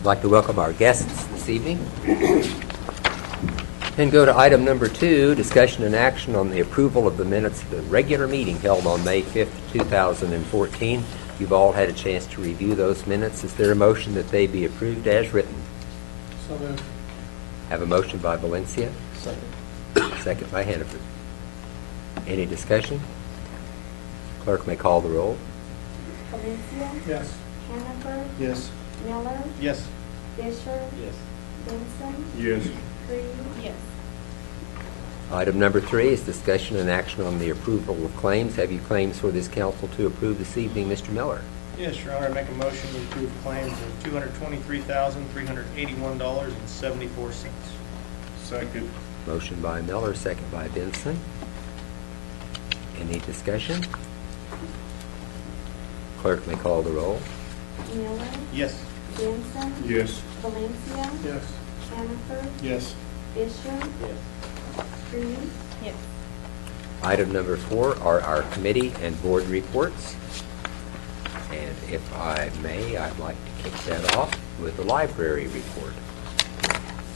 I'd like to welcome our guests this evening. Then go to item number 2, discussion and action on the approval of the minutes of the regular meeting held on May 5th, 2014. You've all had a chance to review those minutes. Is there a motion that they be approved as written? So moved. Have a motion by Valencia. Second. Second by Hannaford. Any discussion? Clerk may call the roll. Valencia. Yes. Hannaford. Yes. Miller. Yes. Fisher. Yes. Benson. Yes. Reed. Yes. Item number 3 is discussion and action on the approval of claims. Have you claims for this council to approve this evening, Mr. Miller? Yes, Your Honor, I make a motion to approve claims of $223,381.74. Second. Motion by Miller, second by Benson. Any discussion? Clerk may call the roll. Miller. Yes. Benson. Yes. Valencia. Yes. Hannaford. Yes. Fisher. Yes. Reed. Yes. Item number 4 are our committee and board reports. And if I may, I'd like to kick that off with the library report.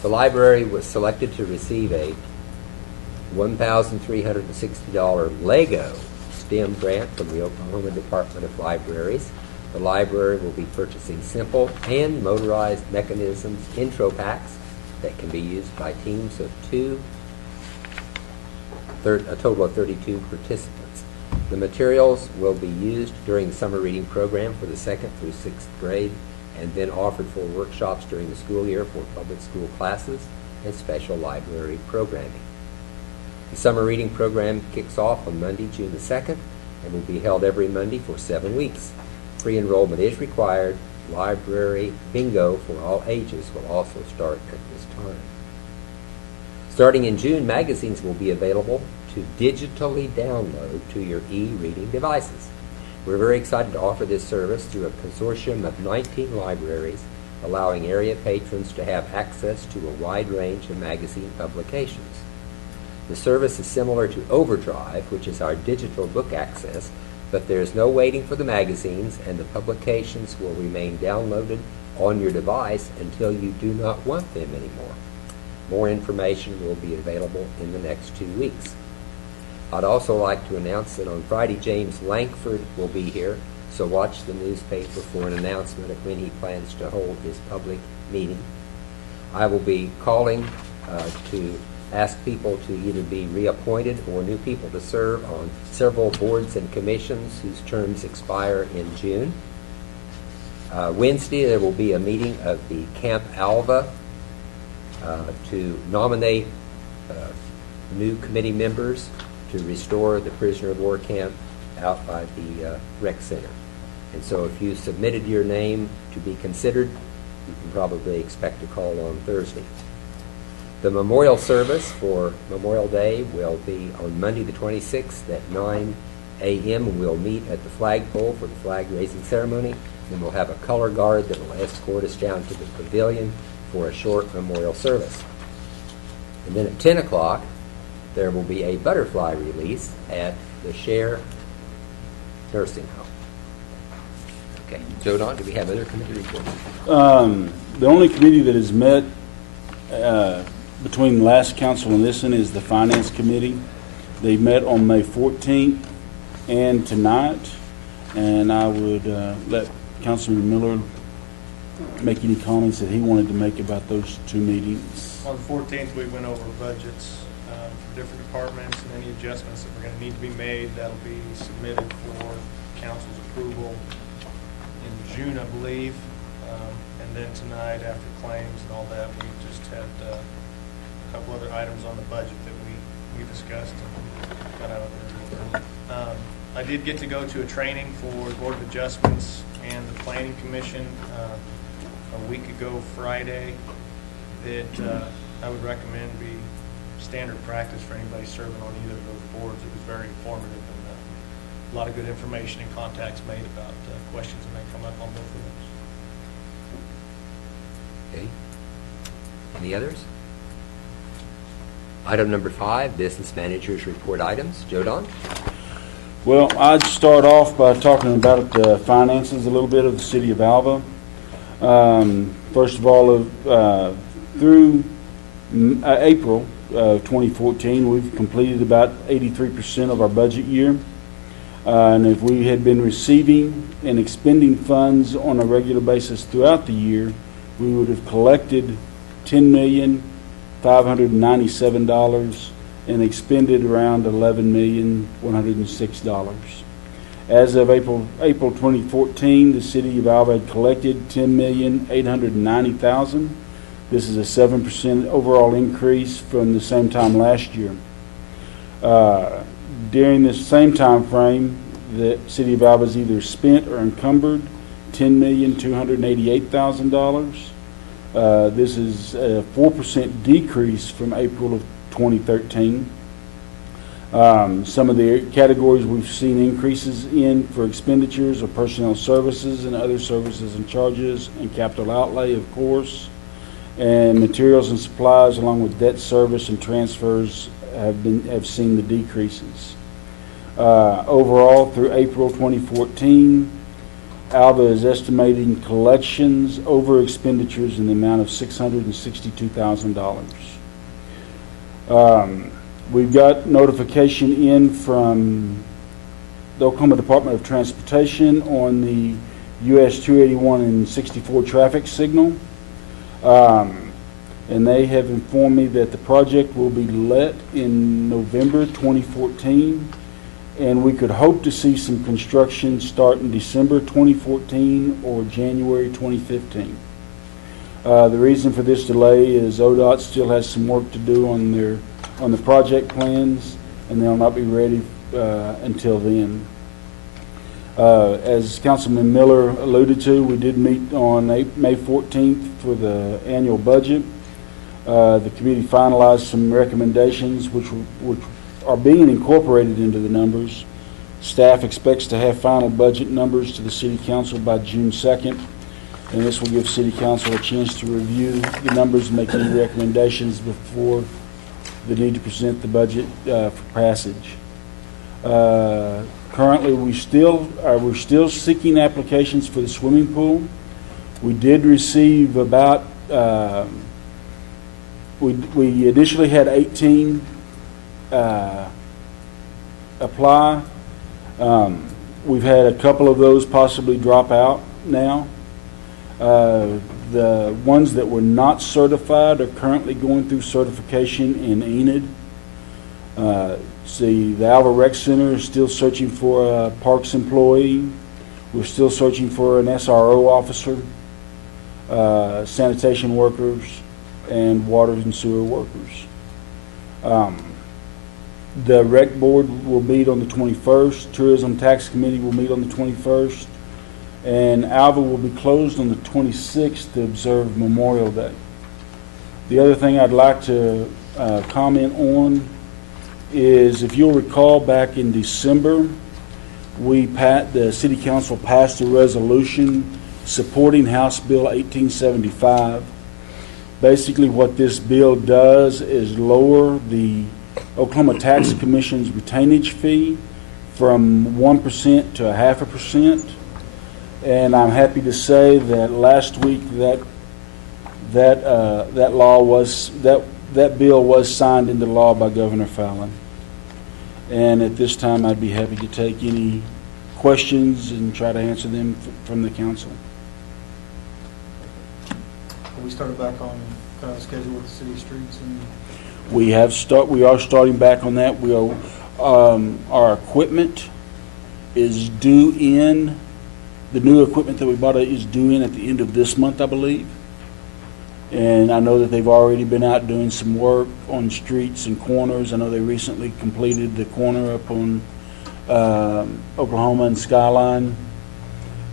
The library was selected to receive a $1,360 LEGO STEM grant from the Oklahoma Department of Libraries. The library will be purchasing simple and motorized mechanisms intro packs that can be used by teams of a total of 32 participants. The materials will be used during the summer reading program for the 2nd through 6th grade and then offered for workshops during the school year for public school classes and special library programming. The summer reading program kicks off on Monday, June the 2nd, and will be held every Monday for 7 weeks. Pre-enrollment is required. Library bingo for all ages will also start at this time. Starting in June, magazines will be available to digitally download to your e-reading devices. We're very excited to offer this service through a consortium of 19 libraries, allowing area patrons to have access to a wide range of magazine publications. The service is similar to Overdrive, which is our digital book access, but there's no waiting for the magazines, and the publications will remain downloaded on your device until you do not want them anymore. More information will be available in the next 2 weeks. I'd also like to announce that on Friday, James Lankford will be here, so watch the newspaper for an announcement of when he plans to hold his public meeting. I will be calling to ask people to either be reappointed or new people to serve on several boards and commissions whose terms expire in June. Wednesday, there will be a meeting of the Camp Alva to nominate new committee members to restore the prisoner of war camp out by the rec center. And so if you submitted your name to be considered, you can probably expect a call on Thursday. The memorial service for Memorial Day will be on Monday the 26th at 9 a.m. We'll meet at the flagpole for the flag raising ceremony. Then we'll have a color guard that will escort us down to the pavilion for a short memorial service. And then at 10 o'clock, there will be a butterfly release at the Share Nursing Home. Okay, Joe Don, do we have other committee reports? The only committee that has met between the last council and this one is the Finance Committee. They met on May 14th and tonight, and I would let Councilman Miller make any comments that he wanted to make about those 2 meetings. On the 14th, we went over budgets for different departments and any adjustments that were going to need to be made. That'll be submitted for council's approval in June, I believe. And then tonight, after claims and all that, we just had a couple other items on the budget that we discussed and got out of there. I did get to go to a training for Board of Adjustments and the Planning Commission a week ago Friday that I would recommend be standard practice for anybody serving on either of those boards. It was very informative and a lot of good information and contacts made about questions that may come up on both of those. Okay. Any others? Item number 5, business managers report items. Joe Don? Well, I'd start off by talking about the finances a little bit of the city of Alva. First of all, through April of 2014, we've completed about 83% of our budget year. And if we had been receiving and expending funds on a regular basis throughout the year, we would have collected $10,597 and expended around $11,106. As of April 2014, the city of Alva had collected $10,890,000. This is a 7% overall increase from the same time last year. During this same time frame, the city of Alva has either spent or encumbered $10,288,000. This is a 4% decrease from April of 2013. Some of the categories we've seen increases in for expenditures are personnel services and other services and charges, and capital outlay, of course, and materials and supplies, along with debt service and transfers have seen the decreases. Overall, through April 2014, Alva is estimating collections over expenditures in the amount of $662,000. We've got notification in from the Oklahoma Department of Transportation on the US 281 and 64 traffic signal. And they have informed me that the project will be let in November 2014, and we could hope to see some construction start in December 2014 or January 2015. The reason for this delay is ODOT still has some work to do on the project plans, and they'll not be ready until then. As Councilman Miller alluded to, we did meet on May 14th for the annual budget. The committee finalized some recommendations which are being incorporated into the numbers. Staff expects to have final budget numbers to the City Council by June 2nd, and this will give City Council a chance to review the numbers and make any recommendations before the need to present the budget for passage. Currently, we're still seeking applications for the swimming pool. We did receive about we initially had 18 apply. We've had a couple of those possibly drop out now. The ones that were not certified are currently going through certification in Enid. The Alva Rec Center is still searching for a parks employee. We're still searching for an SRO officer, sanitation workers, and water and sewer workers. The Rec Board will meet on the 21st. Tourism Tax Committee will meet on the 21st. And Alva will be closed on the 26th to observe Memorial Day. The other thing I'd like to comment on is, if you'll recall, back in December, the City Council passed a resolution supporting House Bill 1875. Basically, what this bill does is lower the Oklahoma Tax Commission's retainage fee from 1% to 0.5%. And I'm happy to say that last week that bill was signed into law by Governor Fallon. And at this time, I'd be happy to take any questions and try to answer them from the council. We started back on kind of schedule with the city streets, and We are starting back on that. Our equipment is due in. The new equipment that we bought is due in at the end of this month, I believe. And I know that they've already been out doing some work on streets and corners. I know they recently completed the corner up on Oklahoma and Skyline.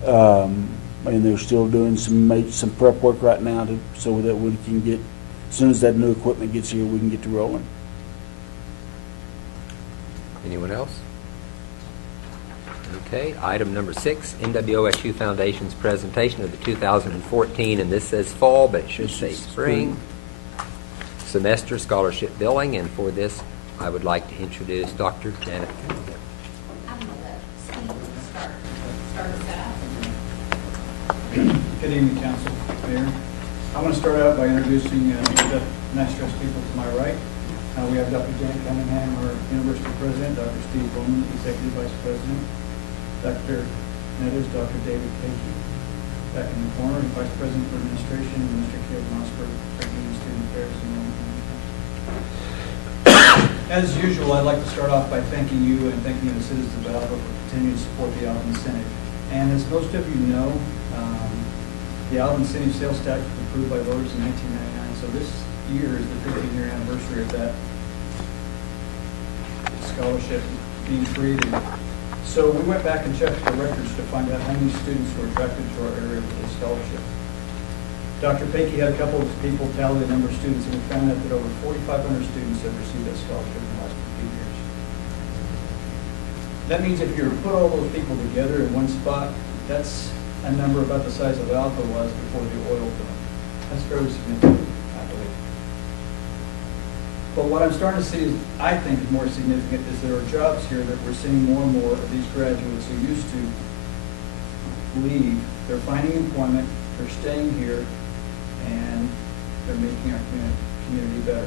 And they're still doing some prep work right now so that we can get, as soon as that new equipment gets here, we can get to rolling. Anyone else? Okay, item number 6, NWOSU Foundation's presentation of the 2014, and this says fall, but it should say spring, semester scholarship billing, and for this, I would like to introduce Dr. Janet. I'm going to let Steve start us out. Good evening, Council, Mayor. I want to start out by introducing the nice dressed people to my right. We have Dr. Janet Cunningham, our University President, Dr. Steve Bowman, Executive Vice President, Dr. Netters, Dr. David Cakey, back in the corner, Vice President for Administration, and Mr. Caleb Mossberg, President of Student Affairs and Enrollment. As usual, I'd like to start off by thanking you and thanking the citizens of Alva for continuing to support the Alva Incentive. And as most of you know, the Alva Incentive sales tax was approved by voters in 1999, so this year is the 15-year anniversary of that scholarship being created. So we went back and checked the records to find out how many students were attracted to our area with this scholarship. Dr. Pakey had a couple of people tally the number of students, and we found out that over 4,500 students have received that scholarship in the last 15 years. That means if you put all those people together in one spot, that's a number about the size of Alva was before the oil boom. That's fairly significant, I believe. But what I'm starting to see is, I think is more significant, is there are jobs here that we're seeing more and more of these graduates who used to leave. They're finding employment, they're staying here, and they're making our community better.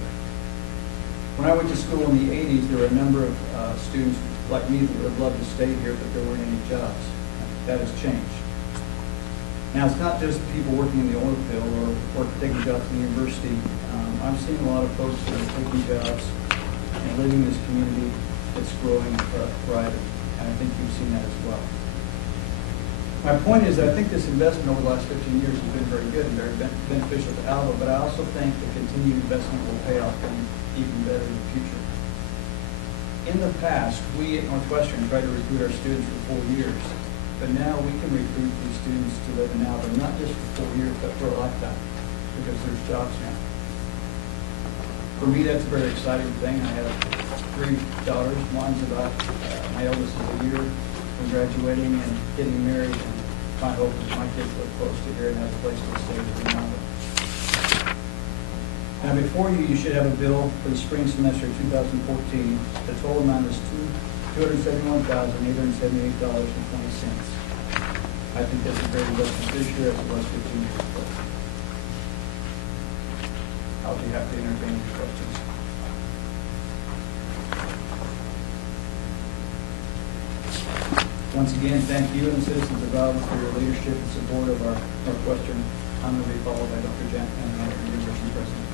When I went to school in the 80s, there were a number of students like me that would have loved to stay here, but there weren't any jobs. That has changed. Now, it's not just people working in the oil field or taking jobs in the university. I'm seeing a lot of folks that are taking jobs and living in this community that's growing and thriving. And I think you've seen that as well. My point is that I think this investment over the last 15 years has been very good and very beneficial to Alva, but I also think the continued investment will pay off even better in the future. In the past, we at Northwestern tried to recruit our students for 4 years. But now we can recruit these students to live in Alva, not just for 4 years, but for a lifetime, because there's jobs now. For me, that's a very exciting thing. I have 3 daughters. One's about, my eldest is a year from graduating and getting married, and my hope is my kids live close to here and have a place to stay in Alva. Now, before you, you should have a bill for the spring semester of 2014. The total amount is $271,878.20. I think that's a great investment this year as it was 15 years ago. I'll be happy to entertain your questions. Once again, thank you and the citizens of Alva for your leadership and support of our Northwestern. I'm going to be followed by Dr. Janet Cunningham, our University President.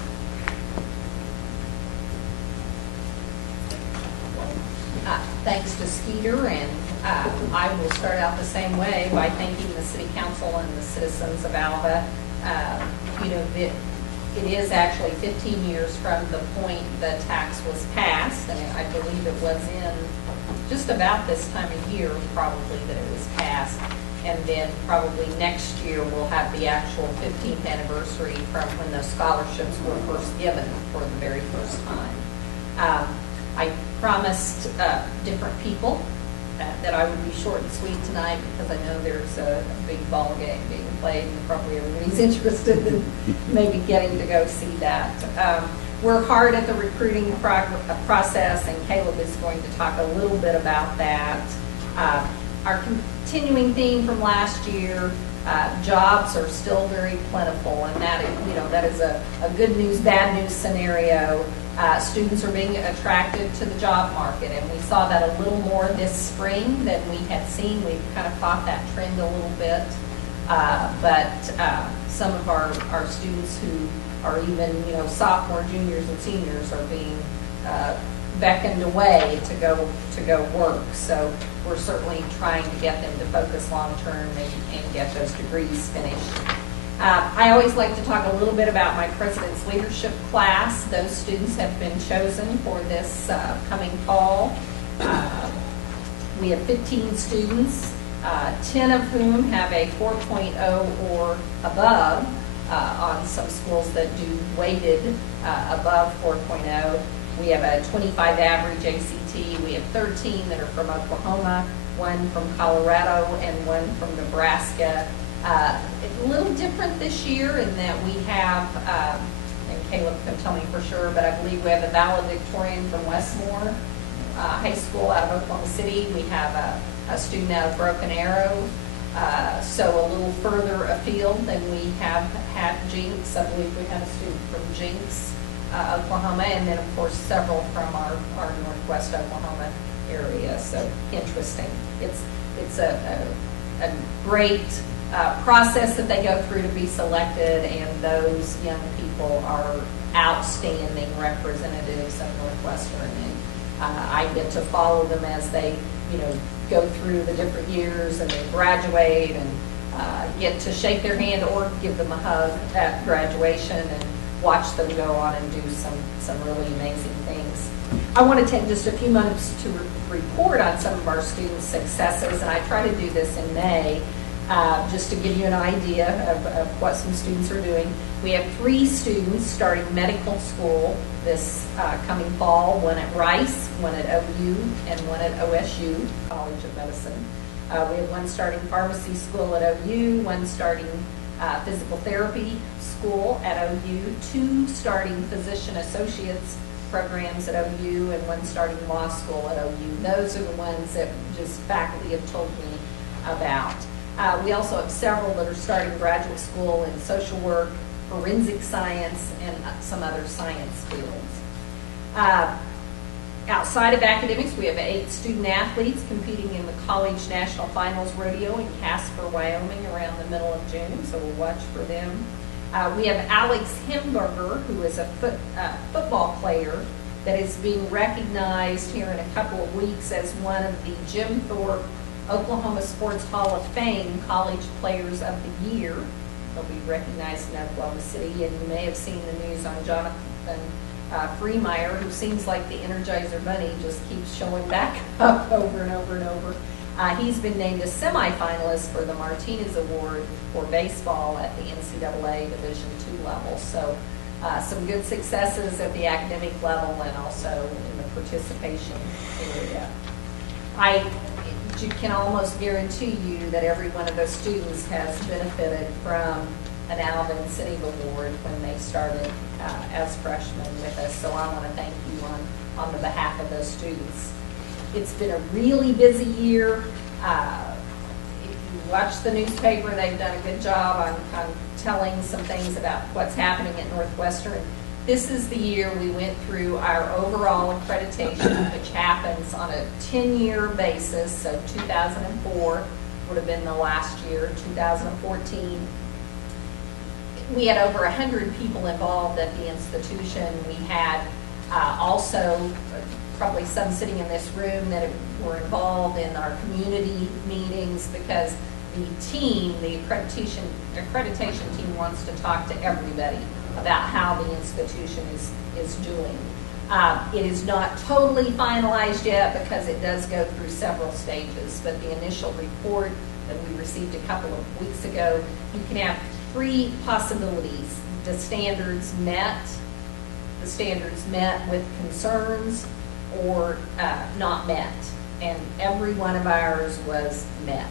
Thanks to Skeeter, and I will start out the same way by thanking the City Council and the citizens of Alva. It is actually 15 years from the point the tax was passed, and I believe it was in just about this time of year probably that it was passed, and then probably next year we'll have the actual 15th anniversary from when those scholarships were first given for the very first time. I promised different people that I would be short and sweet tonight because I know there's a big ball game being played and probably everybody's interested in maybe getting to go see that. We're hard at the recruiting process, and Caleb is going to talk a little bit about that. Our continuing theme from last year, jobs are still very plentiful, and that is a good news, bad news scenario. Students are being attracted to the job market, and we saw that a little more this spring than we had seen. We've kind of fought that trend a little bit, but some of our students who are even sophomore, juniors, and seniors are being beckoned away to go work. So we're certainly trying to get them to focus long term and get those degrees finished. I always like to talk a little bit about my President's Leadership class. Those students have been chosen for this coming fall. We have 15 students, 10 of whom have a 4.0 or above on some schools that do weighted above 4.0. We have a 25 average ACT. We have 13 that are from Oklahoma, 1 from Colorado, and 1 from Nebraska. It's a little different this year in that we have, and Caleb can tell me for sure, but I believe we have a valedictorian from Westmore High School out of Oklahoma City. We have a student out of Broken Arrow. So a little further afield field, then we have had Jinx. I believe we had a student from Jinx, Oklahoma, and then of course several from our Northwest Oklahoma area. So interesting. It's a great process that they go through to be selected, and those young people are outstanding representatives of Northwestern. And I get to follow them as they, go through the different years and they graduate, and get to shake their hand or give them a hug at graduation and watch them go on and do some really amazing things. I want to take just a few moments to report on some of our students' successes, and I try to do this in May, just to give you an idea of what some students are doing. We have 3 students starting medical school this coming fall, one at Rice, one at OU, and one at OSU, College of Medicine. We have one starting pharmacy school at OU, one starting physical therapy school at OU, 2 starting physician associates programs at OU, and one starting law school at OU. Those are the ones that just faculty have told me about. We also have several that are starting graduate school in social work, forensic science, and some other science fields. Outside of academics, we have 8 student athletes competing in the College National Finals Rodeo in Casper, Wyoming around the middle of June, so we'll watch for them. We have Alex Himberger, who is a football player that is being recognized here in a couple of weeks as one of the Jim Thorpe Oklahoma Sports Hall of Fame College Players of the Year. They'll be recognized in Oklahoma City, and you may have seen the news on Jonathan Freemeyer, who seems like the Energizer Bunny, just keeps showing back up over and over and over. He's been named a semifinalist for the Martinez Award for baseball at the NCAA Division II level. So some good successes at the academic level and also in the participation area. I can almost guarantee you that every one of those students has benefited from an Alva Incentive Award when they started as freshmen with us. So I want to thank you on the behalf of those students. It's been a really busy year. If you watch the newspaper, they've done a good job on telling some things about what's happening at Northwestern. This is the year we went through our overall accreditation, which happens on a 10-year basis. So 2004 would have been the last year, 2014. We had over 100 people involved at the institution. We had also probably some sitting in this room that were involved in our community meetings, because the team, the accreditation team, wants to talk to everybody about how the institution is doing. It is not totally finalized yet because it does go through several stages, but the initial report that we received a couple of weeks ago, you can have 3 possibilities. The standards met with concerns, or not met. And every one of ours was met.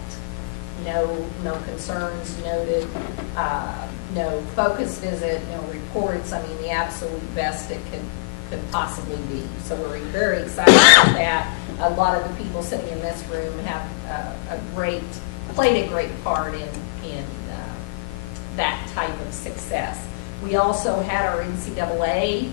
No concerns noted, no focus visit, no reports. I mean, the absolute best it could possibly be. So we're very excited about that. A lot of the people sitting in this room have played a great part in that type of success. We also had our NCAA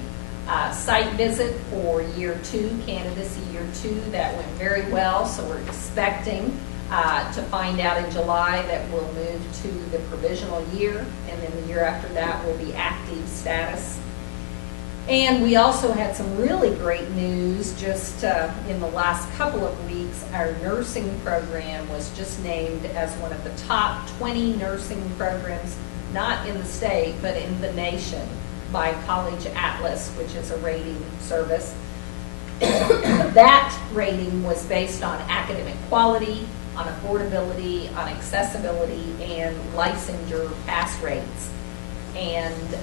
site visit for year 2, candidacy year 2. That went very well, so we're expecting to find out in July that we'll move to the provisional year, and then the year after that will be active status. And we also had some really great news just in the last couple of weeks. Our nursing program was just named as one of the top 20 nursing programs, not in the state, but in the nation, by College Atlas, which is a rating service. That rating was based on academic quality, on affordability, on accessibility, and licensure pass rates. And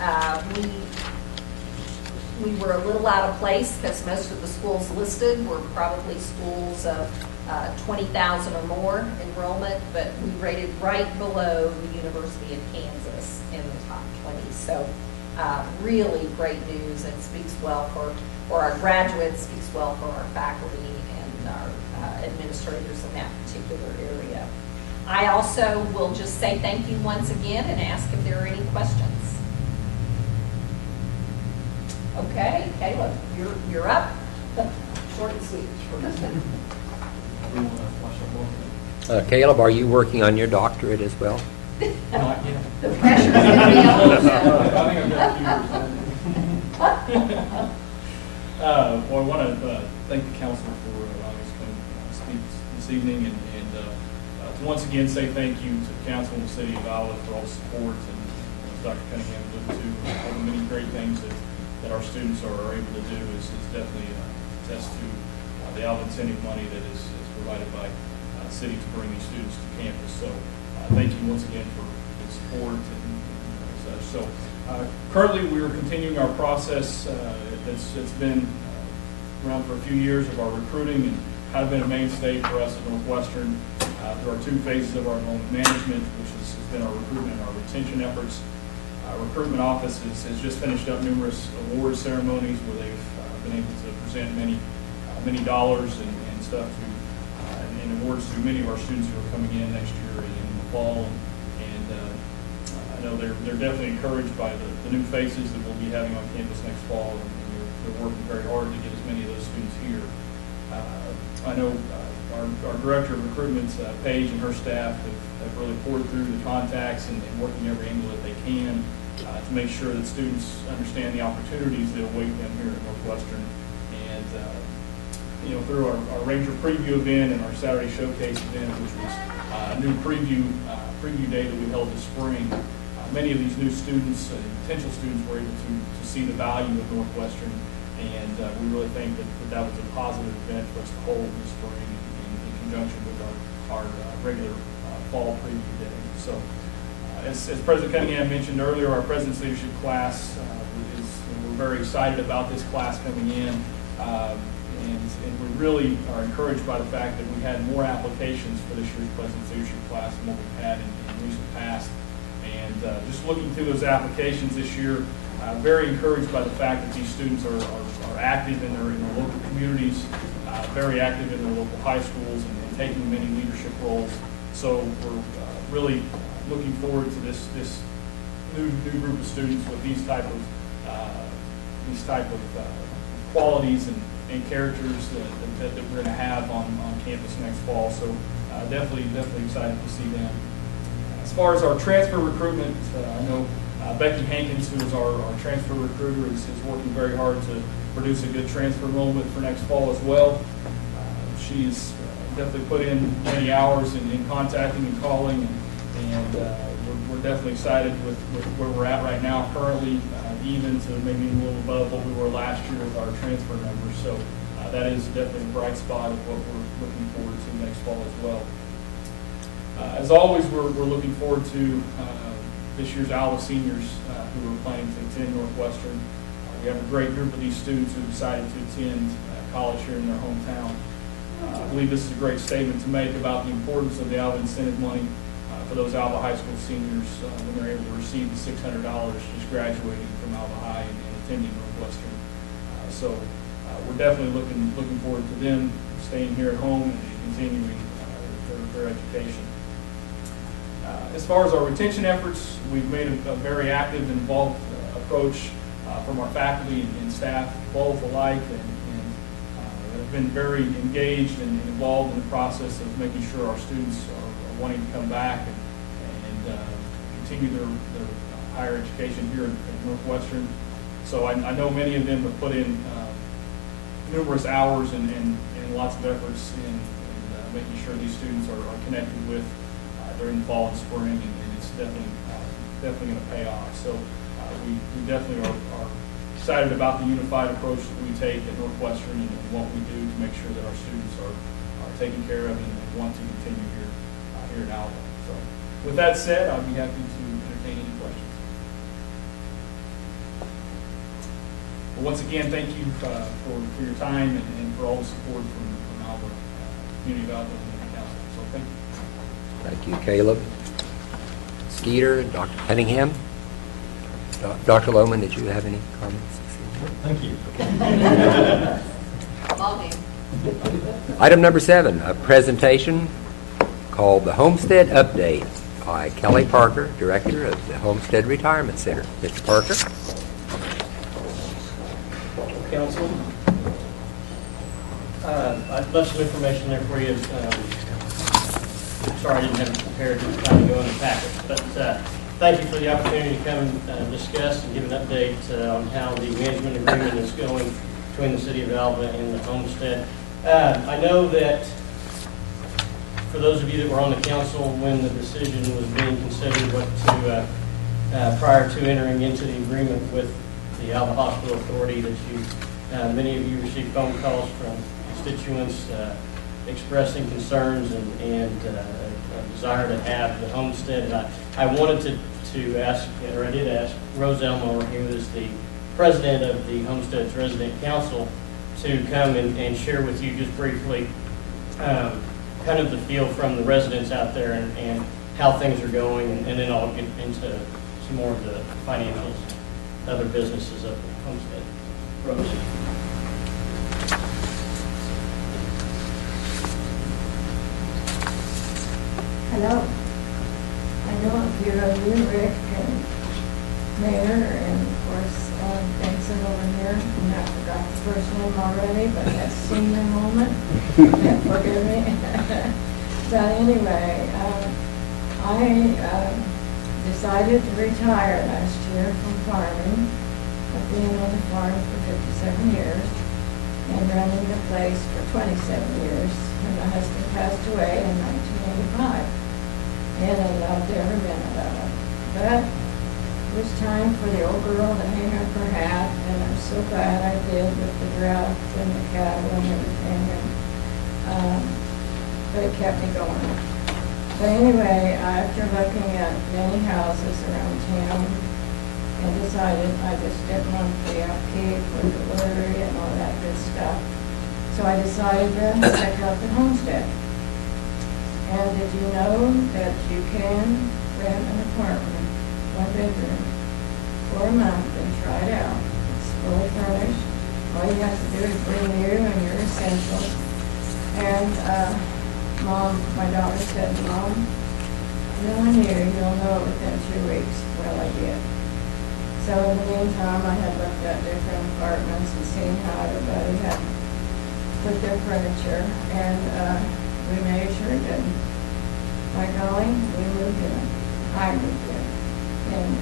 we were a little out of place because most of the schools listed were probably schools of 20,000 or more enrollment, but we rated right below the University of Kansas in the top 20. So really great news, and speaks well for our graduates, speaks well for our faculty and our administrators in that particular area. I also will just say thank you once again and ask if there are any questions. Okay, Caleb, you're up. Short and sweet. Caleb, are you working on your doctorate as well? The pressure's going to be on you. Well, I want to thank the council for allowing us to come speak this evening, and to once again say thank you to the council and the city of Alva for all the support, and as Dr. Cunningham alluded to, all the many great things that our students are able to do is definitely a test to the Alva incentive money that is provided by the city to bring these students to campus. So thank you once again for the support and such. So currently we are continuing our process. It's been around for a few years of our recruiting and kind of been a mainstay for us at Northwestern through our 2 phases of our enrollment management, which has been our recruitment and our retention efforts. Our recruitment office has just finished up numerous award ceremonies where they've been able to present many dollars and stuff to and awards to many of our students who are coming in next year in the fall. And I know they're definitely encouraged by the new faces that we'll be having on campus next fall, and they're working very hard to get as many of those students here. I know our director of recruitment, Paige, and her staff have really poured through the contacts and working every angle that they can to make sure that students understand the opportunities that await them here at Northwestern. And through our Ranger Preview event and our Saturday Showcase event, which was a new preview day that we held this spring, many of these new students and potential students were able to see the value of Northwestern, and we really think that was a positive event for us to hold this spring in conjunction with our regular fall preview day. So as President Cunningham mentioned earlier, our President's Leadership class we're very excited about this class coming in. And we really are encouraged by the fact that we had more applications for this year's President's Leadership class than what we've had in recent past. And just looking through those applications this year, very encouraged by the fact that these students are active in their local communities, very active in their local high schools, and taking many leadership roles. So we're really looking forward to this new group of students with these type of qualities and characters that we're going to have on campus next fall. So definitely excited to see them. As far as our transfer recruitment, I know Becky Hankins, who is our transfer recruiter, is working very hard to produce a good transfer enrollment for next fall as well. She's definitely put in many hours in contacting and calling, and we're definitely excited with where we're at right now currently, even to maybe a little above what we were last year with our transfer numbers. So that is definitely a bright spot of what we're looking forward to next fall as well. As always, we're looking forward to this year's Alva seniors who are planning to attend Northwestern. We have a great group of these students who decided to attend college here in their hometown. I believe this is a great statement to make about the importance of the Alva incentive money for those Alva High School seniors when they're able to receive the $600 just graduating from Alva High and attending Northwestern. So we're definitely looking forward to them staying here at home and continuing their education. As far as our retention efforts, we've made a very active and involved approach from our faculty and staff, both alike, and have been very engaged and involved in the process of making sure our students are wanting to come back and continue their higher education here at Northwestern. So I know many of them have put in numerous hours and lots of efforts in making sure these students are connected with during the fall and spring, and it's definitely going to pay off. So we definitely are excited about the unified approach that we take at Northwestern and what we do to make sure that our students are taken care of and want to continue here in Alva. So with that said, I'd be happy to entertain any questions. Well, once again, thank you for your time and for all the support from Alva, community of Alva and the council. So thank you. Thank you, Caleb. Skeeter, Dr. Cunningham. Dr. Lohman, did you have any comments? Thank you. Ball game. Item number 7, a presentation called The Homestead Update by Kelly Parker, Director of the Homestead Retirement Center. Mr. Parker? Council. I've left some information there for you. Sorry I didn't have it prepared to try to go in the packet. But thank you for the opportunity to come and discuss and give an update on how the management agreement is going between the City of Alva and the Homestead. I know that for those of you that were on the council when the decision was being considered what to, prior to entering into the agreement with the Alva Hospital Authority, that many of you received phone calls from constituents expressing concerns and a desire to have the homestead. And I wanted to ask, or I did ask, Rose Elmore, who is the president of the Homestead's Resident Council, to come and share with you just briefly kind of the feel from the residents out there and how things are going, and then I'll get into some more of the financials, other businesses of the Homestead. Rose. Hello. I know a few of you, Rick and Mayor, and of course, Benson over here, and I forgot the first name already, but that's senior moment. Forgive me. But anyway, I decided to retire last year from farming. I've been on the farm for 57 years and running the place for 27 years. And my husband passed away in 1985. And I loved every minute of it. But it was time for the old girl to hang up her hat, and I'm so glad I did with the drought and the cattle and everything. But it kept me going. But anyway, after looking at many houses around town, and decided I just didn't want to pay upkeep with the lottery and all that good stuff. So I decided to check out the homestead. And did you know that you can rent an apartment, 1 bedroom, for a month and try it out? It's fully furnished. All you have to do is bring you and your essentials. And Mom, my daughter said, Mom, knowing you, you'll know within 2 weeks. Well, I did. So in the meantime, I had looked at different apartments and seen how everybody had put their furniture, and we measured, and by golly, we moved in. I moved in, and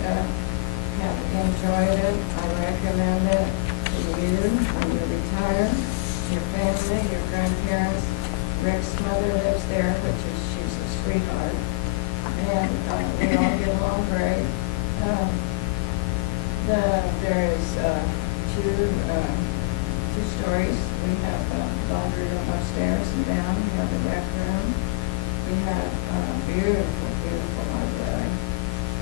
have enjoyed it. I recommend it to you when you retire, your family, your grandparents. Rick's mother lives there, she's a sweetheart, and we all get along great. There is two stories. We have a laundry room upstairs and down. We have a rec room. We have a beautiful, beautiful library.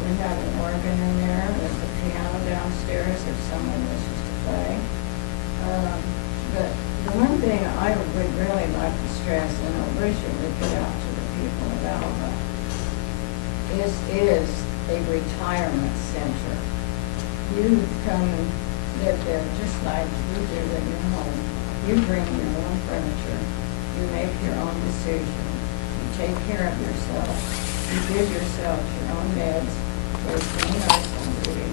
We have an organ in there with a piano downstairs if someone wishes to play. But the one thing I would really like to stress, and I wish it would get out to the people of Alva, is a retirement center. You come and live there just like you do in your home. You bring your own furniture. You make your own decisions. You take care of yourself. You give yourself your own meds. There's no nurse on duty.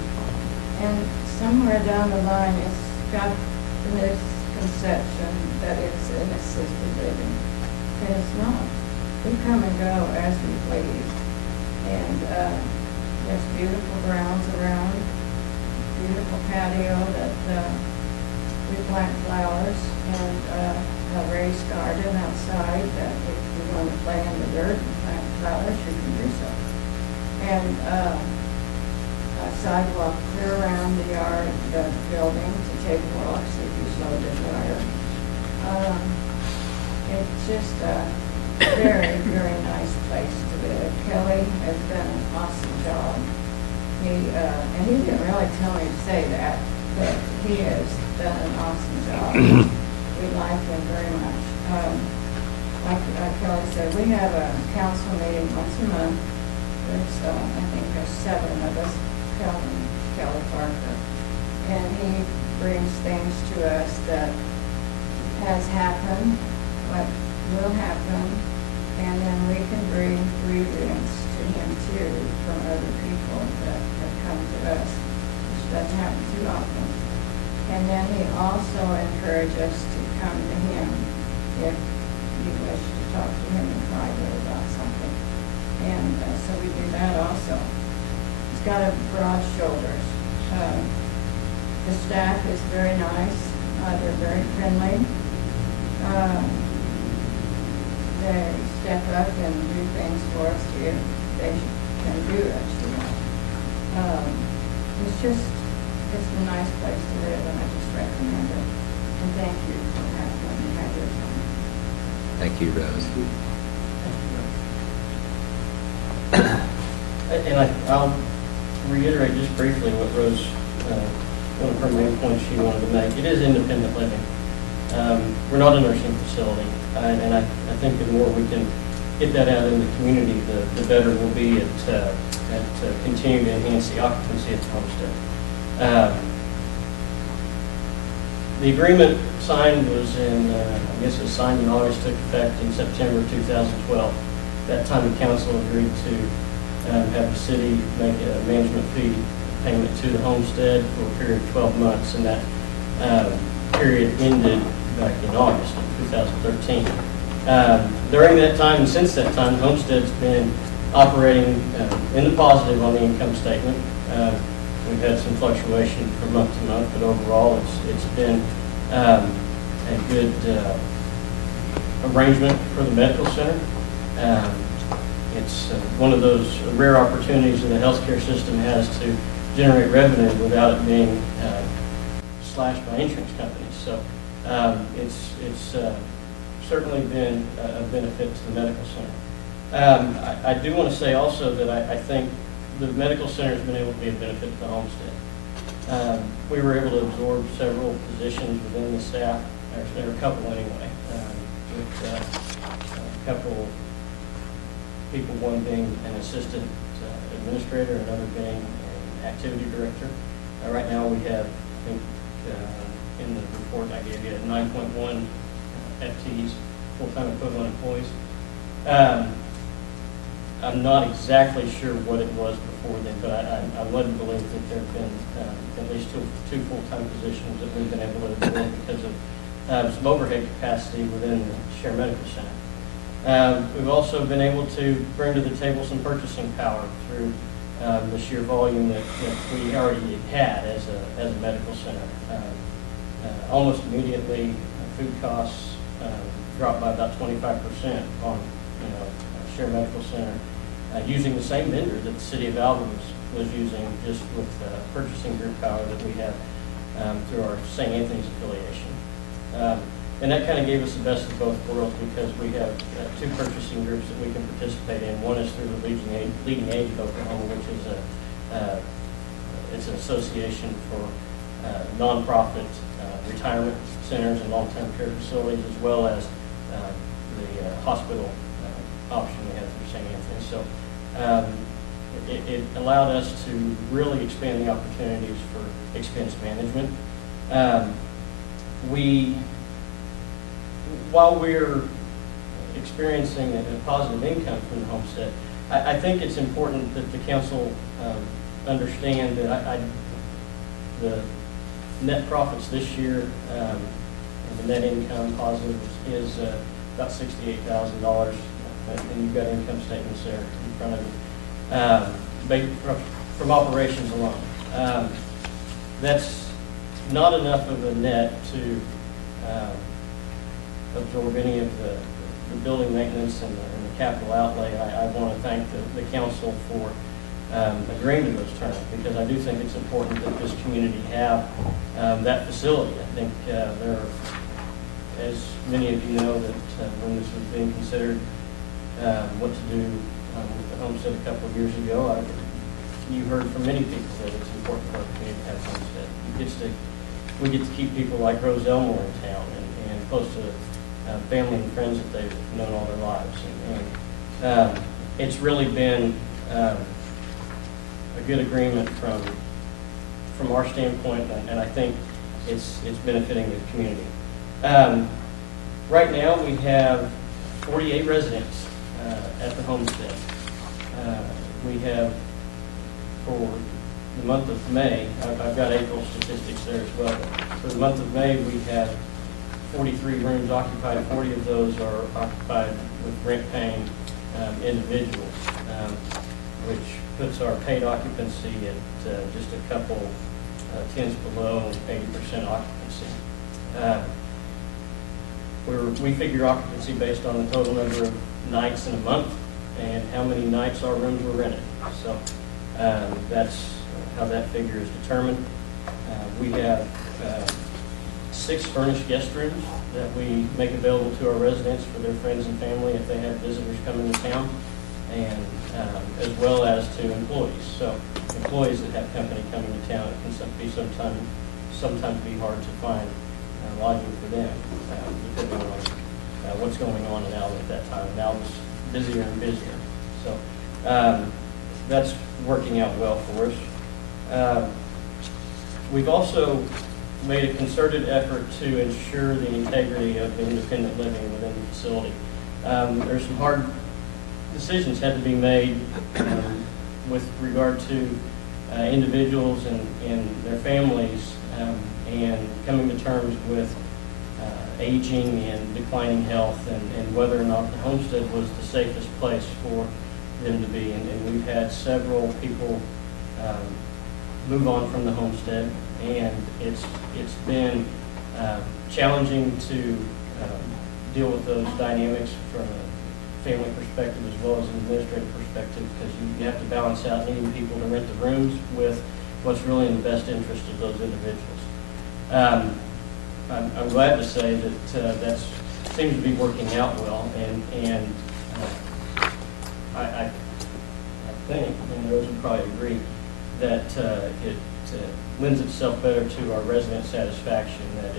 And somewhere down the line, it's got the misconception that it's an assisted living. And it's not. We come and go as we please. And there's beautiful grounds around. Beautiful patio that we plant flowers, and a raised garden outside that if you want to play in the dirt and plant flowers, you can do so. And a sidewalk clear around the yard, the building to take walks if you so desire. It's just a very, very nice place to live. Kelly has done an awesome job. And he didn't really tell me to say that, but he has done an awesome job. We like him very much. Like Kelly said, we have a council meeting once a month. I think there's 7 of us, Kelly Parker. And he brings things to us that has happened, what will happen, And then we can bring grievance to him too from other people that have come to us, which doesn't happen too often. And then he also encouraged us to come to him if you wish to talk to him in private about something. And so we do that also. He's got a broad shoulders. The staff is very nice. They're very friendly. They step up and do things for us if they can do it, you know. It's a nice place to live, and I just recommend it. And thank you for having me have your time. Thank you, Rose. And I'll reiterate just briefly what Rose, one of her main points she wanted to make. It is independent living. We're not a nursing facility, and I think the more we can get that out in the community, the better we'll be at continuing to enhance the occupancy at the homestead. The agreement signed was I guess it was signed in August, took effect in September 2012. That time the council agreed to have the city make a management fee payment to the homestead for a period of 12 months, and that period ended back in August of 2013. During that time and since that time, the homestead's been operating in the positive on the income statement. We've had some fluctuation from month to month, but overall it's been a good arrangement for the medical center. It's one of those rare opportunities that the healthcare system has to generate revenue without it being slashed by insurance companies. So it's certainly been a benefit to the medical center. I do want to say also that I think the medical center has been able to be a benefit to the homestead. We were able to absorb several positions within the staff. There were a couple anyway, with a couple people, one being an assistant administrator, another being an activity director. Right now we have, I think, in the report I gave you, 9.1 FTEs, full-time equivalent employees. I'm not exactly sure what it was before then, but I wouldn't believe that there have been at least two full-time positions that we've been able to absorb because of some overhead capacity within the Share Medical Center. We've also been able to bring to the table some purchasing power through the sheer volume that we already had as a medical center. Almost immediately, food costs dropped by about 25% on Share Medical Center, using the same vendor that the city of Alva was using, just with purchasing group power that we have through our St. Anthony's affiliation. And that kind of gave us the best of both worlds because we have two purchasing groups that we can participate in. One is through the Leading Age of Oklahoma, which is it's an association for nonprofit retirement centers and long-term care facilities, as well as the hospital option we have through St. Anthony. So it allowed us to really expand the opportunities for expense management. While we're experiencing a positive income from the homestead, I think it's important that the council understand that the net profits this year, the net income positive is about $68,000, and you've got income statements there in front of you, from operations alone. That's not enough of a net to absorb any of the building maintenance and the capital outlay. I want to thank the council for agreeing to those terms, because I do think it's important that this community have that facility. I think there are, as many of you know, that when this was being considered what to do with the homestead a couple of years ago, you heard from many people that it's important for our community to have a homestead. We get to keep people like Rose Elmore in town and close to family and friends that they've known all their lives. And it's really been a good agreement from our standpoint, and I think it's benefiting the community. Right now we have 48 residents at the homestead. We have, for the month of May, I've got April statistics there as well. For the month of May, we have 43 rooms occupied. 40 of those are occupied with rent-paying individuals, which puts our paid occupancy at just a couple tenths below 80% occupancy. We figure occupancy based on the total number of nights in a month and how many nights our rooms were rented. So that's how that figure is determined. We have 6 furnished guest rooms that we make available to our residents for their friends and family if they have visitors coming to town, and as well as to employees. So employees that have company coming to town, it can be sometimes be hard to find lodging for them, depending on what's going on in Alva at that time. And Alva's busier and busier. So that's working out well for us. We've also made a concerted effort to ensure the integrity of independent living within the facility. There's some hard decisions had to be made with regard to individuals and their families, and coming to terms with aging and declining health, and whether or not the homestead was the safest place for them to be. And we've had several people move on from the homestead, and it's been challenging to deal with those dynamics from a family perspective as well as an administrative perspective, because you have to balance out needing people to rent the rooms with what's really in the best interest of those individuals. I'm glad to say that that seems to be working out well, and I think, and those would probably agree, that it lends itself better to our resident satisfaction, that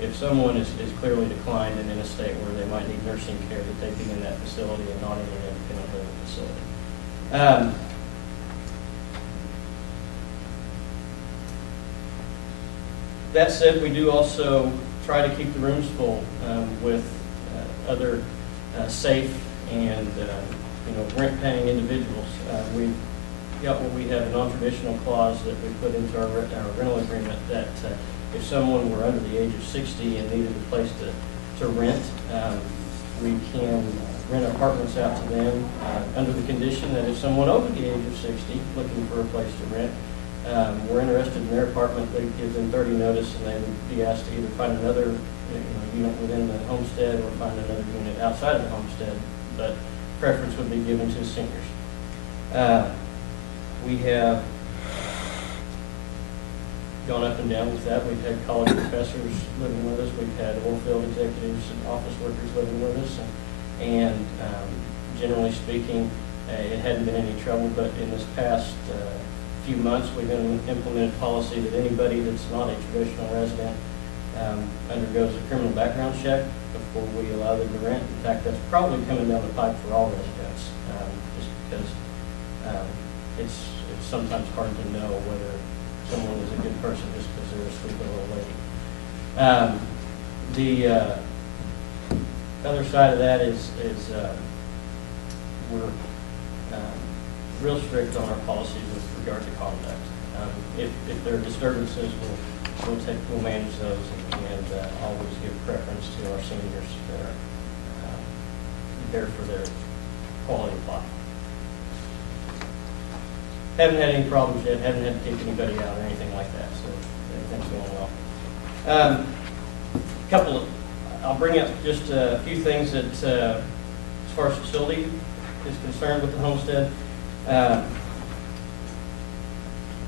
if someone is clearly declined and in a state where they might need nursing care, that they be in that facility and not in an independent living facility. That said, we do also try to keep the rooms full with other safe and rent-paying individuals. We've got what we have a non-traditional clause that we put into our rental agreement that if someone were under the age of 60 and needed a place to rent, we can rent apartments out to them under the condition that if someone over the age of 60 looking for a place to rent, we're interested in their apartment, they give them 30 notice, and they would be asked to either find another unit within the homestead or find another unit outside of the homestead, but preference would be given to seniors. We have gone up and down with that. We've had college professors living with us. We've had oil field executives and office workers living with us. And generally speaking, it hadn't been any trouble. But in this past few months, we've implemented policy that anybody that's not a traditional resident undergoes a criminal background check before we allow them to rent. In fact, that's probably coming down the pipe for all residents, just because it's sometimes hard to know whether someone is a good person just because they're a sleeping old lady. The other side of that is we're real strict on our policies with regard to conduct. If there are disturbances, we'll manage those and always give preference to our seniors that are there for their quality of life. Haven't had any problems yet. Haven't had to kick anybody out or anything like that. So everything's going well. I'll bring up just a few things that, as far as facility is concerned with the homestead.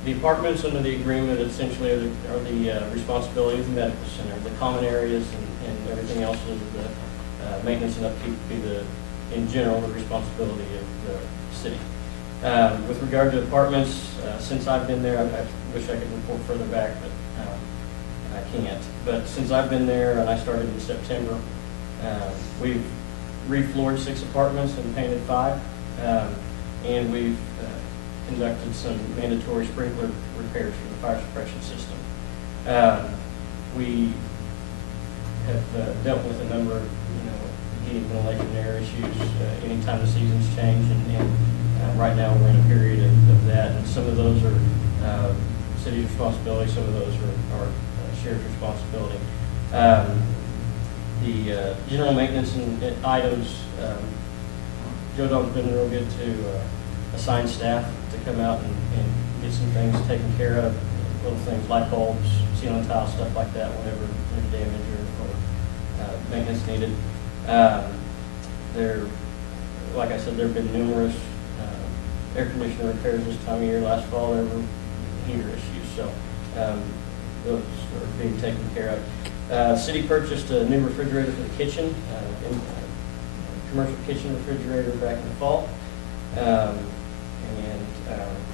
The apartments under the agreement essentially are the responsibility of the medical center. The common areas and everything else is the maintenance and upkeep would be in general, the responsibility of the city. With regard to apartments, since I've been there, I wish I could report further back, but I can't. But since I've been there, and I started in September, we've refloored 6 apartments and painted 5, and we've conducted some mandatory sprinkler repairs for the fire suppression system. We have dealt with a number of heating, ventilation, air issues anytime the seasons change. And right now we're in a period of that. And some of those are city's responsibility, some of those are sheriff's responsibility. The general maintenance and items, Joe Dog's been real good to assign staff to come out and get some things taken care of, little things, light bulbs, ceiling tile, stuff like that, whenever there's damage or maintenance needed. There, like I said, there have been numerous air conditioner repairs this time of year. Last fall, there were heater issues, so those are being taken care of. City purchased a new refrigerator for the kitchen, commercial kitchen refrigerator back in the fall.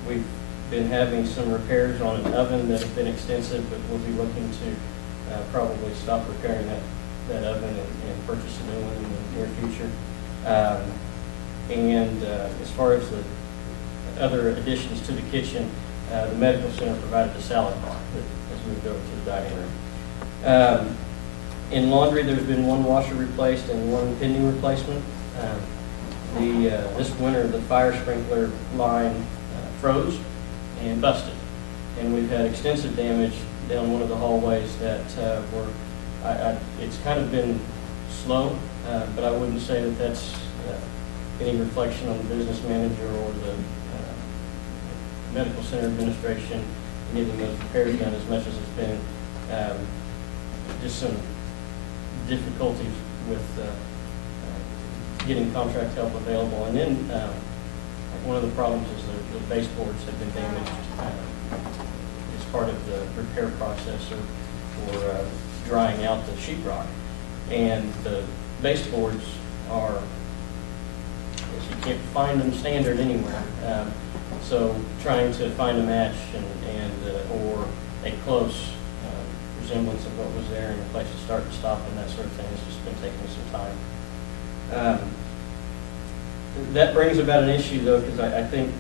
We've been having some repairs on an oven that have been extensive, but we'll be looking to probably stop repairing that oven and purchase a new one in the near future. As far as the other additions to the kitchen, the medical center provided a salad bar that has moved over to the dining room. In laundry, there's been one washer replaced and one pending replacement. This winter, the fire sprinkler line froze and busted, and we've had extensive damage down one of the hallways that it's kind of been slow, but I wouldn't say that that's any reflection on the business manager or the medical center administration getting those repairs done, as much as it's been just some difficulties with getting contract help available. And then one of the problems is the baseboards have been damaged as part of the repair process or drying out the sheetrock. And the baseboards are, you can't find them standard anywhere. So trying to find a match or a close resemblance of what was there and a place to start and stop and that sort of thing has just been taking some time. That brings about an issue, though, because I think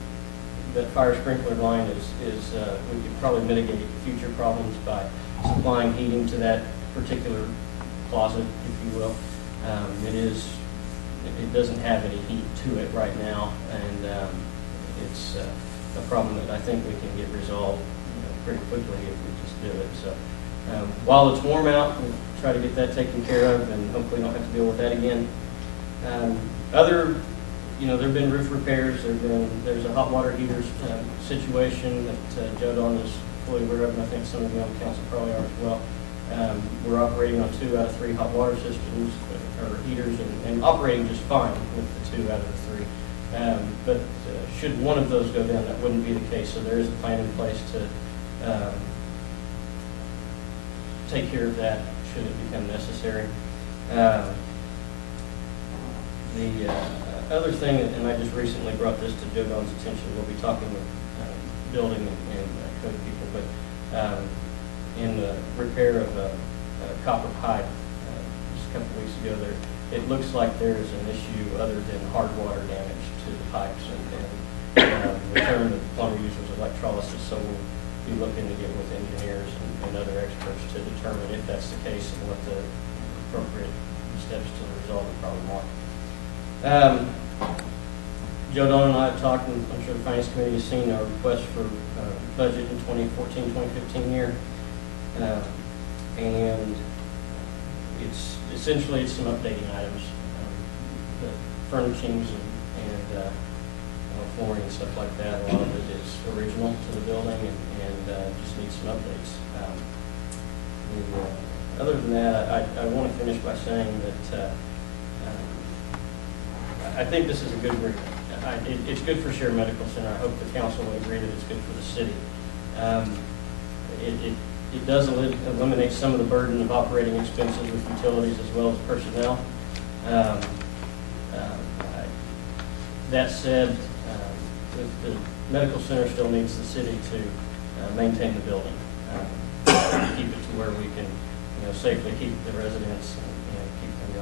that fire sprinkler line is we could probably mitigate future problems by supplying heating to that particular closet, if you will. It doesn't have any heat to it right now, and it's a problem that I think we can get resolved pretty quickly if we just do it. So while it's warm out, we'll try to get that taken care of, and hopefully don't have to deal with that again. There have been roof repairs. There's a hot water heaters situation that Joe Don is fully aware of, and I think some of you on the council probably are as well. We're operating on 2 out of 3 hot water systems or heaters, and operating just fine with the 2 out of the 3. But should one of those go down, that wouldn't be the case. So there is a plan in place to take care of that should it become necessary. The other thing, and I just recently brought this to Joe Don's attention, we'll be talking with building and code people, but in the repair of a copper pipe just a couple weeks ago, it looks like there is an issue other than hard water damage to the pipes, and the term that the plumber used was electrolysis, so we'll be looking to get with engineers and other experts to determine if that's the case and what the appropriate steps to resolve the problem are. Joe Don and I have talked, and I'm sure the Finance Committee has seen our request for budget in 2014-2015 year. And it's essentially some updating items, the furnishings and flooring and stuff like that. A lot of it is original to the building and just needs some updates. Other than that, I want to finish by saying that I think this is a good agreement. It's good for Shared Medical Center. I hope the council will agree that it's good for the city. It does eliminate some of the burden of operating expenses with utilities as well as personnel. That said, the medical center still needs the city to maintain the building, keep it to where we can safely keep the residents and keep them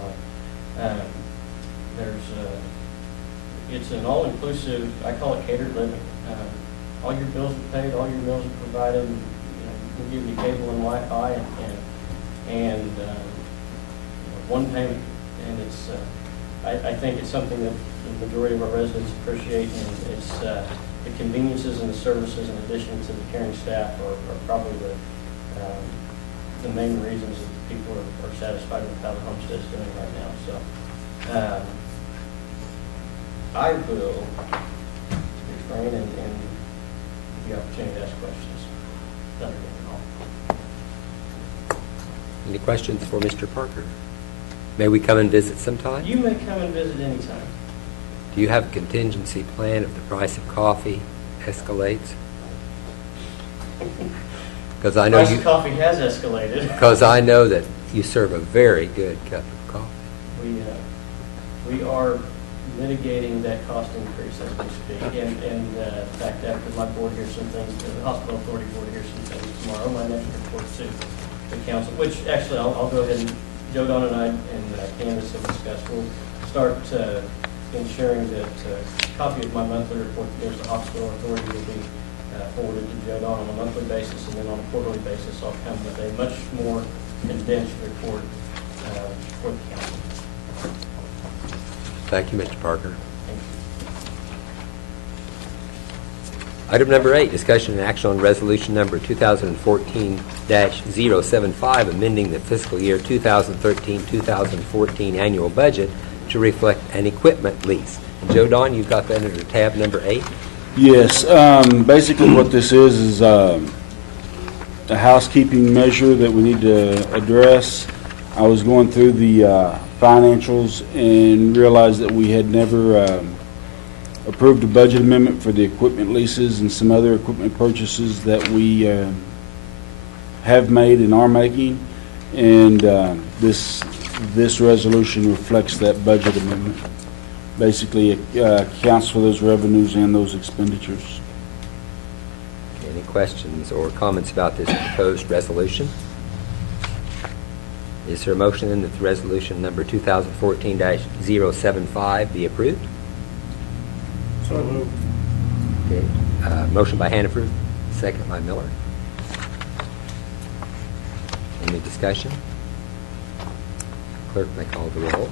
going. It's an all-inclusive, I call it catered living. All your bills are paid, all your meals are provided. We'll give you cable and Wi-Fi and one payment And it's, I think it's something that the majority of our residents appreciate, and it's, the conveniences and the services in addition to the caring staff are probably the main reasons that people are satisfied with how the homestead is doing right now. So I will refrain and give you the opportunity to ask questions. Done all. Any questions for Mr. Parker? May we come and visit sometime? You may come and visit anytime. Do you have a contingency plan if the price of coffee escalates? Because I know Price of coffee has escalated. Because I know that you serve a very good cup of coffee. We are mitigating that cost increase as we speak. And in fact, after my board hears some things, the hospital authority board hears some things tomorrow, my next report to the council, which actually I'll go ahead and, Joe Don and I and Candace have discussed, we'll start ensuring that a copy of my monthly report that goes to the hospital authority will be forwarded to Joe Don on a monthly basis, and then on a quarterly basis I'll come with a much more condensed report for the council. Thank you, Mr. Parker. Thank you. Item number 8, discussion and action on resolution number 2014-075, amending the fiscal year 2013-2014 annual budget to reflect an equipment lease. And Joe Don, you've got that under tab number 8? Yes. Basically what this is a housekeeping measure that we need to address. I was going through the financials and realized that we had never approved a budget amendment for the equipment leases and some other equipment purchases that we have made and are making. And this resolution reflects that budget amendment. Basically, it accounts for those revenues and those expenditures. Any questions or comments about this proposed resolution? Is there a motion that the resolution number 2014-075 be approved? So moved. Okay. Motion by Hannaford, second by Miller. Any discussion? Clerk may call the roll.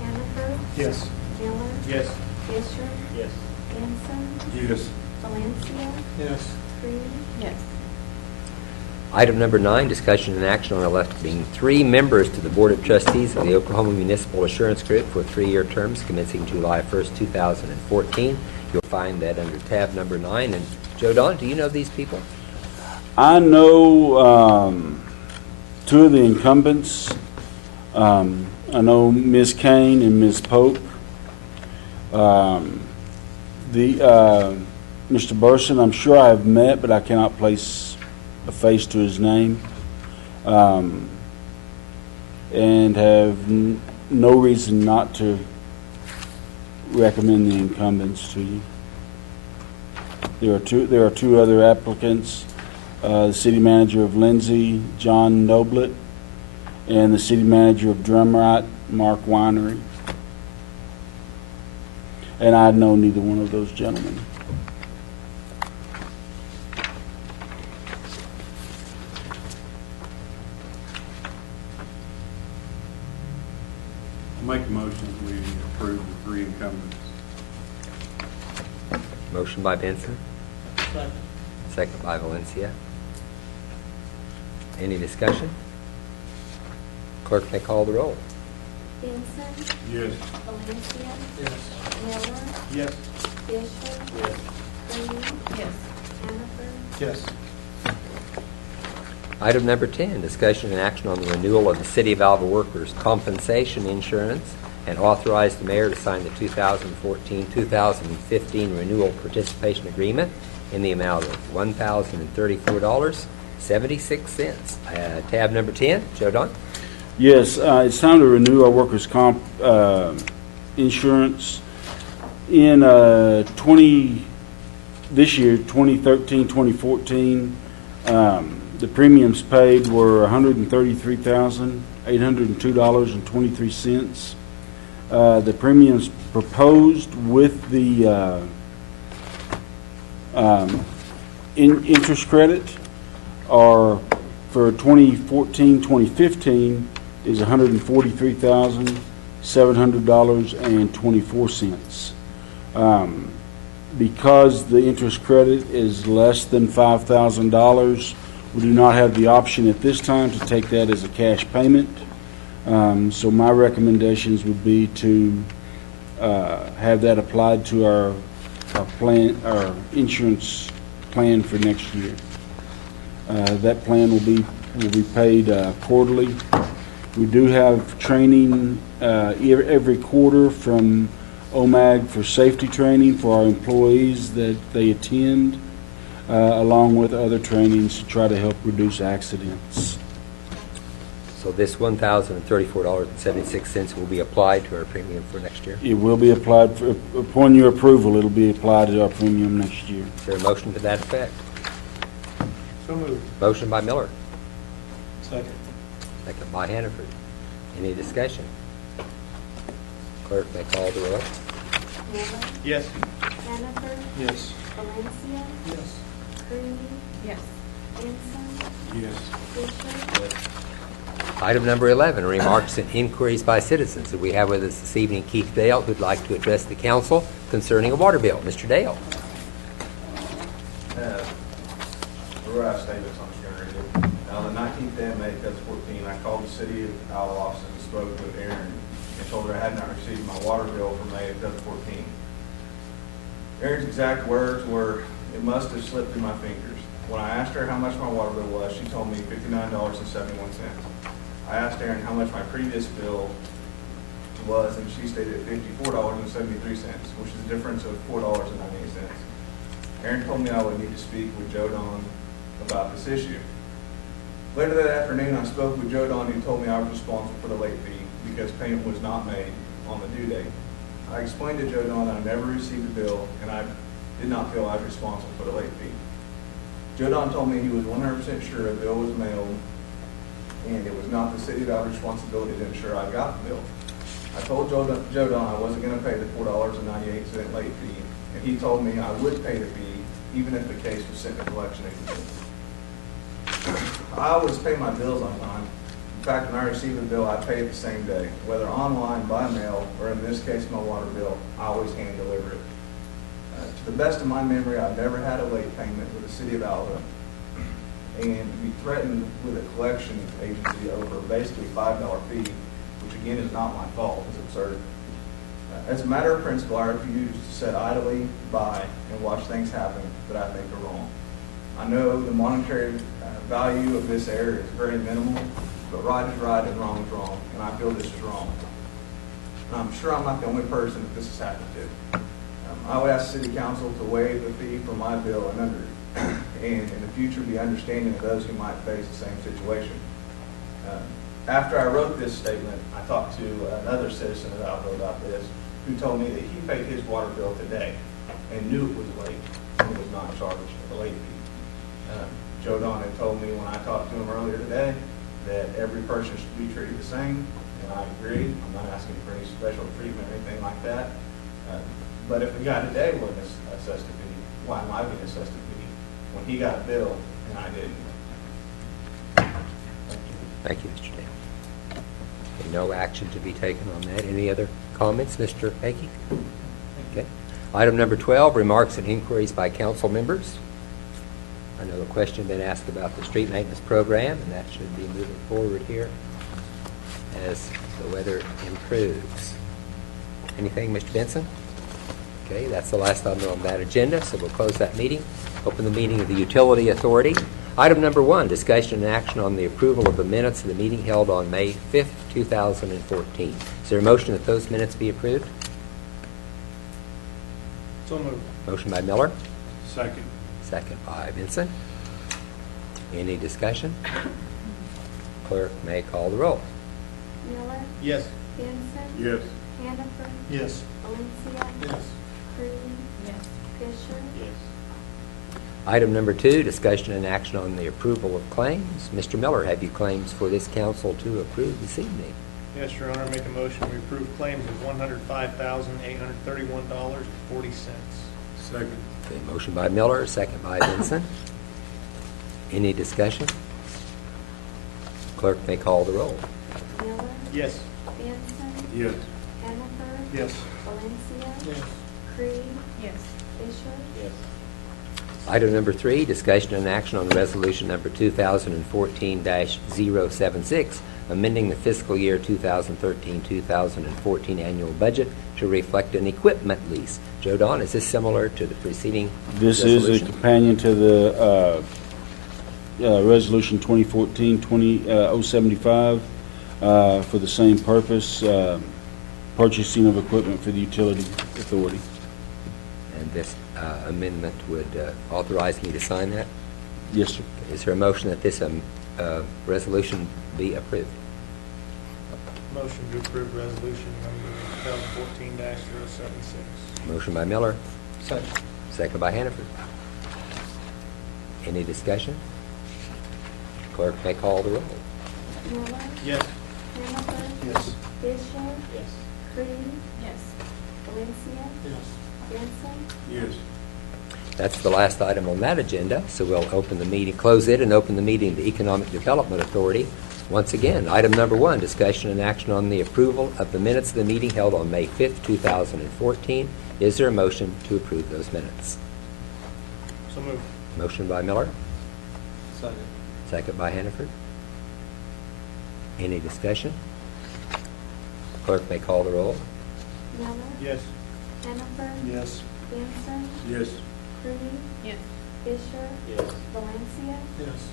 Hannaford. Yes. Miller. Yes. Fisher. Yes. Benson. Yes. Valencia. Yes. Reed. Yes. Item number 9, discussion and action on electing 3 members to the Board of Trustees of the Oklahoma Municipal Assurance Group for 3-year terms commencing July 1st, 2014. You'll find that under tab number 9. And Joe Don, do you know these people? I know 2 of the incumbents. I know Ms. Kane and Ms. Pope. Mr. Burson, I'm sure I have met, but I cannot place a face to his name, and have no reason not to recommend the incumbents to you. There are two other applicants, the city manager of Lindsay, John Noblet, and the city manager of Drumright, Mark Winery. And I know neither one of those gentlemen. I'll make a motion that we approve the 3 incumbents. Motion by Benson, Second. second by Valencia. Any discussion? Clerk may call the roll. Benson. Yes. Valencia. Yes. Miller. Yes. Fisher. Yes. Reed. Yes. Hannaford. Yes. Item number 10, discussion and action on the renewal of the City of Alva workers' compensation insurance and authorize the mayor to sign the 2014-2015 renewal participation agreement in the amount of $1,034.76. Tab number 10, Joe Don. Yes, it's time to renew our workers' comp insurance. In this year, 2013, 2014, the premiums paid were $133,802.23. The premiums proposed with the interest credit are for 2014-2015 is $143,000, $700.24. Because the interest credit is less than $5,000, we do not have the option at this time to take that as a cash payment. So my recommendations would be to have that applied to our plan, our insurance plan for next year. That plan will be paid quarterly. We do have training every quarter from OMAG for safety training for our employees that they attend, along with other trainings to try to help reduce accidents. So this $1,034.76 will be applied to our premium for next year. It will be applied, upon your approval, it'll be applied to our premium next year. Is there a motion to that effect? So moved. Motion by Miller, Second. second by Hannaford. Any discussion? Clerk may call the roll. Miller, Yes. Hannaford, Yes. Valencia, Yes. Grudy, Yes. Benson, Yes. Fisher, Item number 11, remarks and inquiries by citizens. We have with us this evening Keith Dale, who'd like to address the council concerning a water bill. Mr. Dale. Where I statements on the generator. On the 19th day of May 2014, I called the city of Alva office and spoke with Erin and told her I had not received my water bill for May of 2014. Erin's exact words were, "It must have slipped through my fingers." When I asked her how much my water bill was, she told me $59.71. I asked Erin how much my previous bill was, and she stated $54.73, which is a difference of $4.98. Erin told me I would need to speak with Joe Don about this issue. Later that afternoon, I spoke with Joe Don, who told me I was responsible for the late fee because payment was not made on the due date. I explained to Joe Don that I never received a bill, and I did not feel I was responsible for the late fee. Joe Don told me he was 100% sure a bill was mailed, and it was not the city of Alva's responsibility to ensure I got the bill. I told Joe Don I wasn't going to pay the $4.98 late fee, and he told me I would pay the fee even if the case was sent to collection agency. I always pay my bills on time. In fact, when I receive a bill, I pay it the same day, whether online, by mail, or in this case, my water bill. I always hand deliver it. To the best of my memory, I've never had a late payment with the city of Alva, and to be threatened with a collection agency over basically $5 fee, which again is not my fault, is absurd. As a matter of principle, I refuse to sit idly by and watch things happen that I think are wrong. I know the monetary value of this error is very minimal, but right is right and wrong is wrong, and I feel this is wrong. And I'm sure I'm not the only person that this has happened to. I would ask City Council to waive the fee for my bill and in the future be understanding of those who might face the same situation. After I wrote this statement, I talked to another citizen of Alva about this, who told me that he paid his water bill today and knew it was late and was not charged a late fee. Joe Don had told me when I talked to him earlier today that every person should be treated the same, and I agree. I'm not asking for any special treatment or anything like that. But if the guy today wasn't assessed a fee, why am I being assessed a fee when he got a bill and I didn't? Thank you, Mr. Dale. Okay, no action to be taken on that. Any other comments, Mr. Hickey? Okay. Item number 12, remarks and inquiries by council members. I know a question been asked about the street maintenance program, and that should be moving forward here as the weather improves. Anything, Mr. Benson? Okay, that's the last item on that agenda, so we'll close that meeting. Open the meeting of the Utility Authority. Item number 1, discussion and action on the approval of the minutes of the meeting held on May 5th, 2014. Is there a motion that those minutes be approved? So moved. Motion by Miller, Second. second by Benson. Any discussion? Clerk may call the roll. Miller, Yes. Benson, Yes. Hannaford, Yes. Valencia, Yes. Grudy, Yes. Fisher, Item number 2, discussion and action on the approval of claims. Mr. Miller, have you claims for this council to approve this evening? Yes, Your Honor, make a motion, we approve claims of $105,831.40. Second. Okay, motion by Miller, second by Benson. Any discussion? Clerk may call the roll. Miller, Yes. Benson, Yes. Yes. Valencia. Yes. Creed. Yes. Fisher. Yes. Item number 3, discussion and action on resolution number 2014-076, amending the fiscal year 2013-2014 annual budget to reflect an equipment lease. Joe Don, is this similar to the preceding This is a resolution? companion to the Resolution 2014-075 for the same purpose, purchasing of equipment for the utility authority. And this amendment would authorize me to sign that? Yes, sir. Is there a motion that this resolution be approved? Motion to approve resolution number 2014-076. Motion by Miller, Second. second by Hannaford. Any discussion? Clerk may call the roll. Miller. Yes. Hannaford. Yes. Fisher. Yes. Creed. Yes. Valencia. Yes. Benson. Yes. That's the last item on that agenda, so we'll open the meeting, close it, and open the meeting to Economic Development Authority. Once again, item number 1, discussion and action on the approval of the minutes of the meeting held on May 5th, 2014. Is there a motion to approve those minutes? So moved. Motion by Miller, Second. second by Hannaford. Any discussion? Clerk may call the roll. Miller. Yes. Hannaford. Yes. Benson. Yes. Creed. Yes. Fisher. Yes. Valencia. Yes.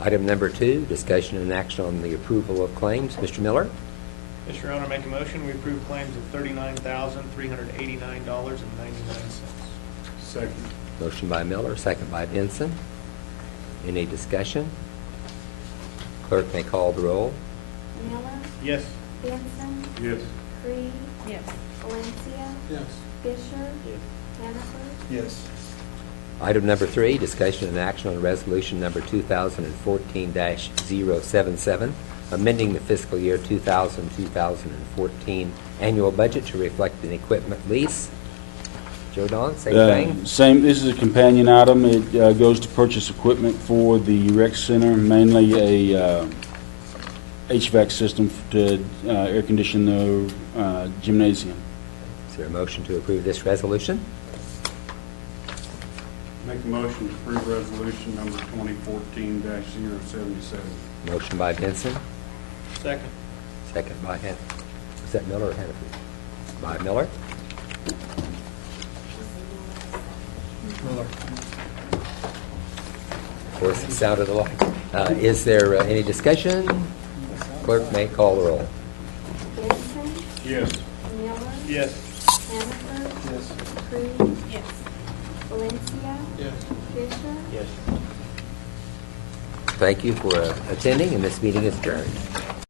Item number 2, discussion and action on the approval of claims. Mr. Miller? Yes, Your Honor, make a motion, we approve claims of $39,389.99. Second. Motion by Miller, second by Benson. Any discussion? Clerk may call the roll. Miller. Yes. Benson. Yes. Creed. Yes. Valencia. Yes. Fisher. Yes. Hannaford. Yes. Item number 3, discussion and action on resolution number 2014-077, amending the fiscal year 2000-2014 annual budget to reflect an equipment lease. Joe Don, same thing? Same. This is a companion item. It goes to purchase equipment for the rec center, mainly a HVAC system to air condition the gymnasium. Is there a motion to approve this resolution? Make a motion to approve resolution number 2014-077. Motion by Benson, Second. second by Hannaford. Was that Miller or Hannaford? By Miller. Miller. Of course, it sounded alike. Is there any discussion? Clerk may call the roll. Benson. Yes. Miller. Yes. Hannaford. Yes. Creed. Yes. Valencia. Yes. Fisher. Yes. Thank you for attending, and this meeting is adjourned.